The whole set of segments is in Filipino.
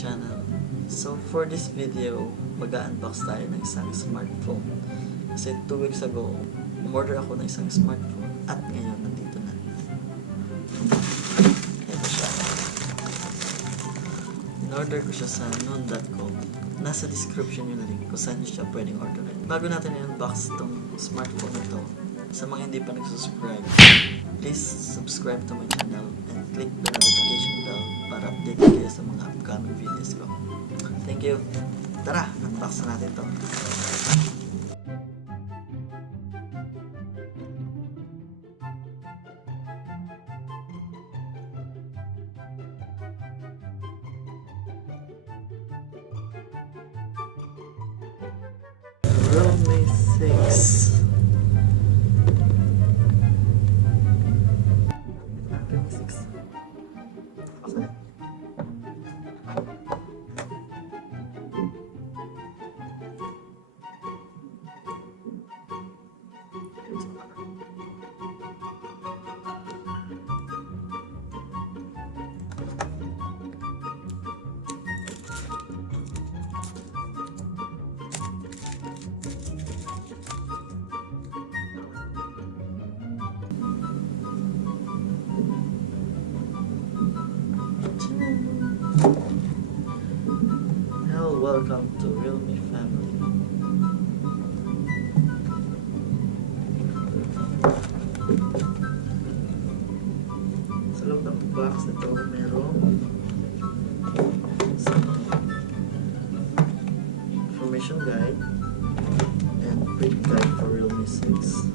channel. So for this video, mag-unbox tayo ng isang smartphone. Kasi 2 weeks ago, umorder ako ng isang smartphone at ngayon nandito na. Ito siya. In-order ko siya sa noon.com. Nasa description yung link kung saan nyo siya pwedeng orderin. Bago natin i-unbox itong smartphone na ito, sa mga hindi pa nag-subscribe, please subscribe to my channel and click the notification bell para update kayo sa mga upcoming videos ko. Thank you! Tara, unbox na natin ito. REALME 6. Hello, welcome to REALME family. Sa loob ng box nito merong information guide and print guide for REALME 6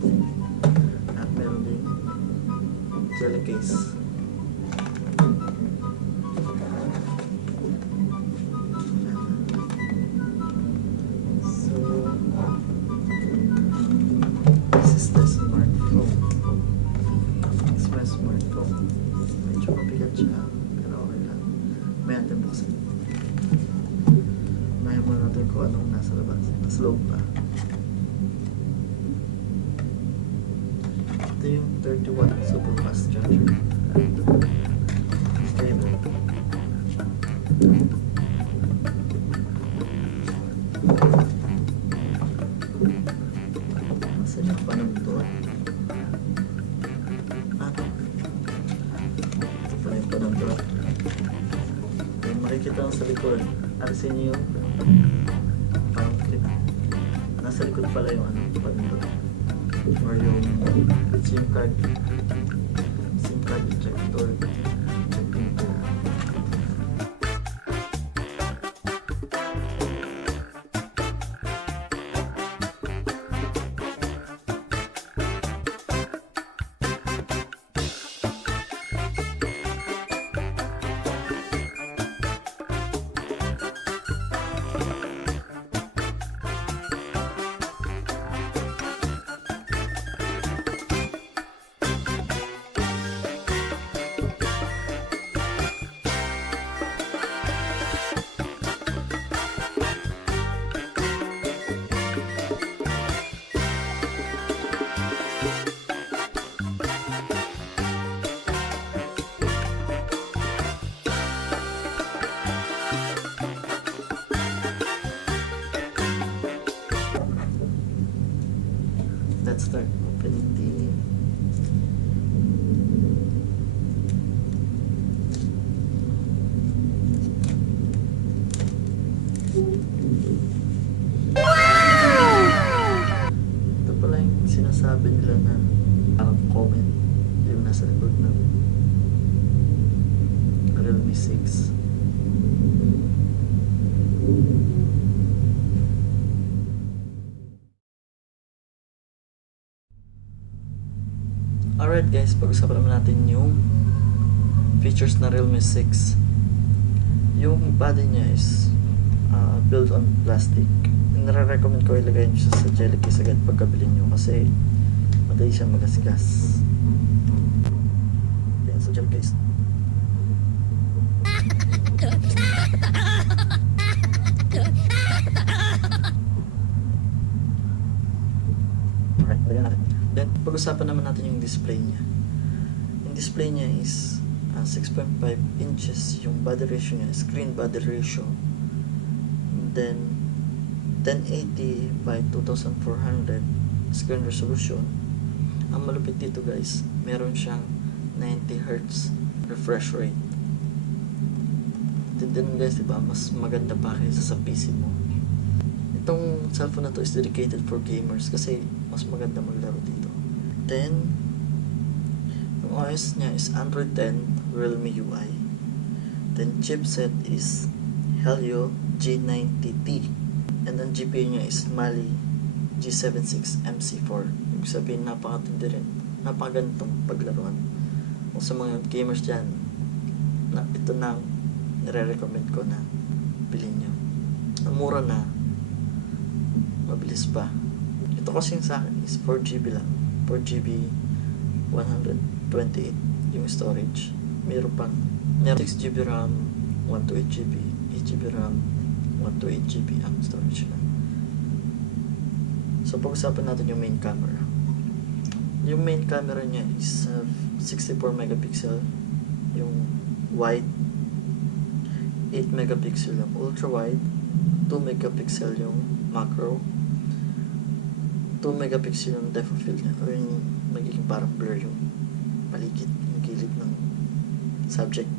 at meron din jelly case. Medyo mabigat siya, pero okay lang. May natin buksan. Mayan muna natin kung anong nasa labas. Nasa loob pa. Ito yung 30 watt super fast charger. Stable. Saan yung panagtuan? Makikita sa likod. Alisin niyo yung parang clip. Nasa likod pala yung ano, panito. Or yung SIM card ejector. Let's start opening the ito pala yung sinasabi nila na parang comment yung nasa likod ng REALME 6. Alright guys, pag-usapan naman natin yung features na REALME 6. Yung body niya is built on plastic. Nare-recommend ko ilagay nyo siya sa jelly case agad pagkabili nyo kasi madali siyang magasgas. Yan sa jelly case. Alright, lagyan natin. Then, pag-usapan naman natin yung display niya. Yung display niya is 6.5 inches yung body ratio niya, screen body ratio. And then 1080 by 2400 screen resolution. Ang malupit dito guys, meron siyang 90 Hz refresh rate. Din guys, diba? Mas maganda pa kaysa sa PC mo. Itong cellphone na to is dedicated for gamers kasi mas maganda maglaro dito. Then yung OS niya is Android 10 REALME UI. Then chipset is Helio G90T. And ang GPU niya is Mali G76 MC4. Ibig sabihin, napakatindi rin. Napakagandang paglaruan. Kung sa mga gamers dyan, ito na nire-recommend ko na bilhin nyo. Ang mura na, mabilis pa. Ito kasing sa akin is 4GB lang. 4GB 128 yung storage. Meron 6GB RAM, 128GB, 8GB RAM, 128GB ang storage na. So pag-usapan natin yung main camera. Yung main camera niya is 64 megapixel yung wide, 8 megapixel yung ultra wide, 2 megapixel yung macro, 2 megapixel yung depth of field niya, or yung magiging parang blur yung paligid, yung gilid ng subject.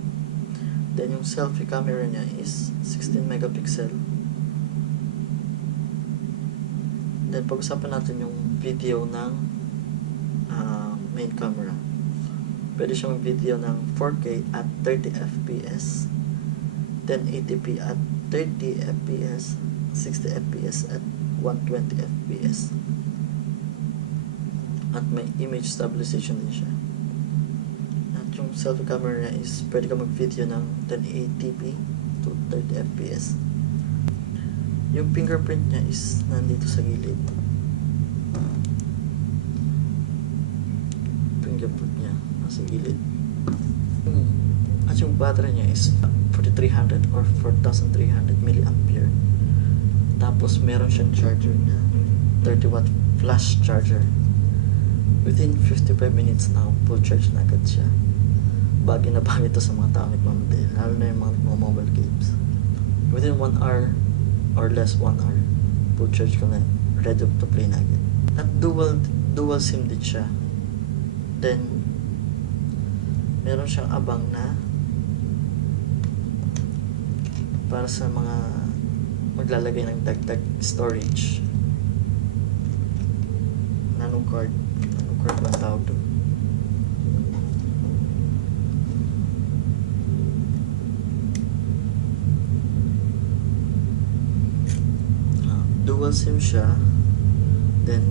Then yung selfie camera niya is 16 megapixel. Then pag-usapan natin yung video ng main camera. Pwede siyang video ng 4K at 30 fps, 1080p at 30 fps, 60 fps at 120 fps. At may image stabilization din siya. At yung selfie camera niya is pwede ka mag-video ng 1080p to 30 fps. Yung fingerprint niya is nandito sa gilid. Fingerprint niya nasa gilid. At yung battery niya is 4300 or 4300 milliampere. Tapos meron siyang charger na 30 watt flash charger. Within 55 minutes na full charge na agad siya. Bagay na bagay ito sa mga tao nagmamadali, lalo na yung mga mobile games. Within 1 hour or less 1 hour, full charge ko na, ready to play na agad. At dual SIM din siya. Then meron siyang abang na para sa mga maglalagay ng dagdag storage. Nano card ba tawag doon? Dual SIM siya. Then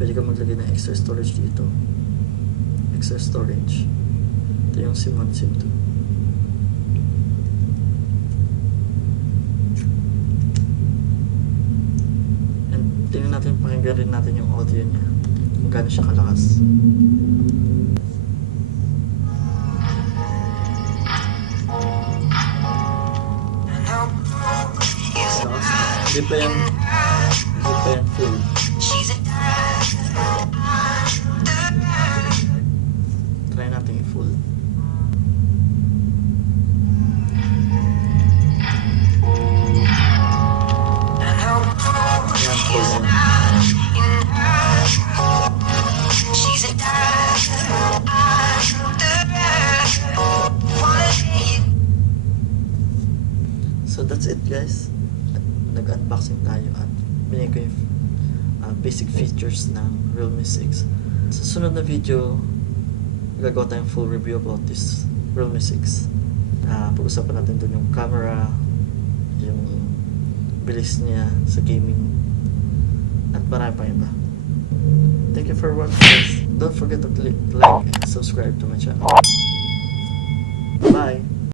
pwede ka maglagay ng extra storage dito. Extra storage. Ito yung SIM 1, SIM 2. And tingnan natin, pakinggan rin natin yung audio niya. Kung gaano siya kalakas. Hindi pa yan full. Try natin i-full. Ayan, full na. So that's it guys. Nag-unboxing tayo at binigay ko yung basic features ng REALME 6. Sa sunod na video, gagawa tayong full review about this REALME 6. Pag-usapan natin dun yung camera, yung bilis niya sa gaming, at marami pa iba. Thank you for watching guys. Don't forget to click like and subscribe to my channel. Bye!